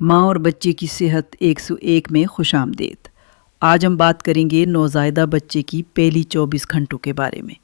माँ और बच्चे की सेहत 101 में खुश आमदेद। आज हम बात करेंगे नौज़ायदा बच्चे की पहली 24 घंटों के बारे में।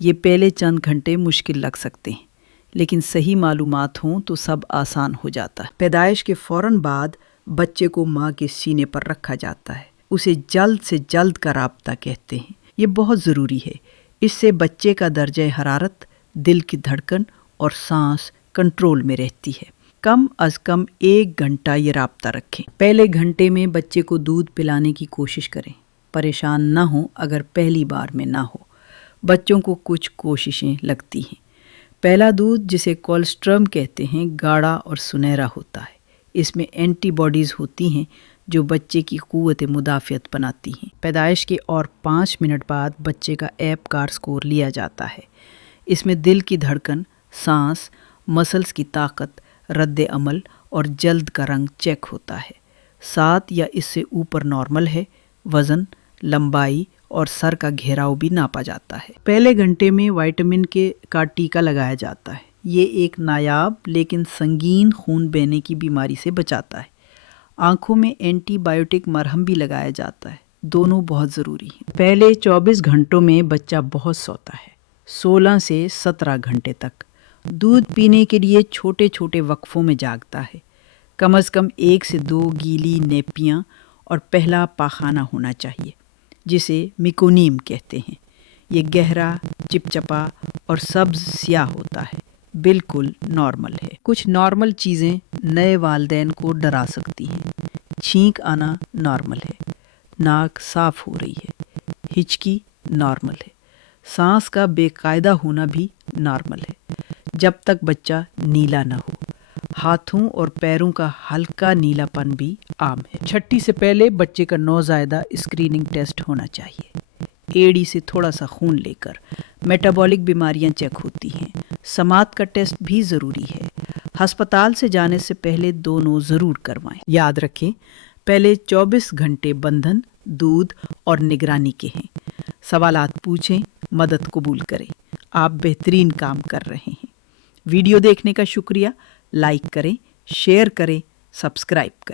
ये पहले चंद घंटे मुश्किल लग सकते हैं, लेकिन सही मालूमात हों तो सब आसान हो जाता है। पैदाइश के फ़ौरन बाद बच्चे को माँ के सीने पर रखा जाता है। उसे जल्द से जल्द का राब्ता कहते हैं। ये बहुत ज़रूरी है। इससे बच्चे का दर्जा हरारत, दिल की धड़कन और सांस कंट्रोल में रहती है। कम अज़ कम 1 घंटा ये राब्ता रखें। पहले घंटे में बच्चे को दूध पिलाने की कोशिश करें। परेशान ना हो अगर पहली बार में ना हो। बच्चों को कुछ कोशिशें लगती हैं। पहला दूध, जिसे कोलेस्ट्रम कहते हैं, गाढ़ा और सुनहरा होता है। इसमें एंटीबॉडीज़ होती हैं जो बच्चे की क़ुव्वत मुदाफ़ियत बनाती हैं। पैदाइश के और 5 मिनट बाद बच्चे का एपगार स्कोर लिया जाता है। इसमें दिल की धड़कन, सांस, मसल्स की ताकत, रद्द अमल और जल्द का रंग चेक होता है। 7 या इससे ऊपर नॉर्मल है। वज़न, लंबाई और सर का घेराव भी नापा जाता है। पहले घंटे में विटामिन के का टीका लगाया जाता है। ये एक नायाब लेकिन संगीन खून बहने की बीमारी से बचाता है। आँखों में एंटीबायोटिक मरहम भी लगाया जाता है। दोनों बहुत ज़रूरी हैं। पहले 24 घंटों में बच्चा बहुत सोता है, 16 से 17 घंटे तक। दूध पीने के लिए छोटे छोटे वक्फों में जागता है। कम से कम 1 से 2 गीली नेपियाँ और पहला पाखाना होना चाहिए, जिसे मिकोनीम कहते हैं। ये गहरा, चिपचिपा और सब्ज स्याह होता है। बिल्कुल नॉर्मल है। कुछ नॉर्मल चीज़ें नए वालिदैन को डरा सकती हैं। छींक आना नॉर्मल है। नाक साफ हो रही है। हिचकी नॉर्मल है। सांस का बेकायदा होना भी नॉर्मल है, जब तक बच्चा नीला ना हो। हाथों और पैरों का हल्का नीलापन भी आम है। छठी से पहले बच्चे का नौज़ायदा स्क्रीनिंग टेस्ट होना चाहिए। एड़ी से थोड़ा सा खून लेकर मेटाबॉलिक बीमारियां चेक होती हैं। समात का टेस्ट भी ज़रूरी है। अस्पताल से जाने से पहले दोनों ज़रूर करवाएं। याद रखें, पहले 24 घंटे बंधन, दूध और निगरानी के हैं। सवालात पूछें, मदद कबूल करें। आप बेहतरीन काम कर रहे हैं। वीडियो देखने का शुक्रिया। लाइक करें, शेयर करें, सब्सक्राइब करें।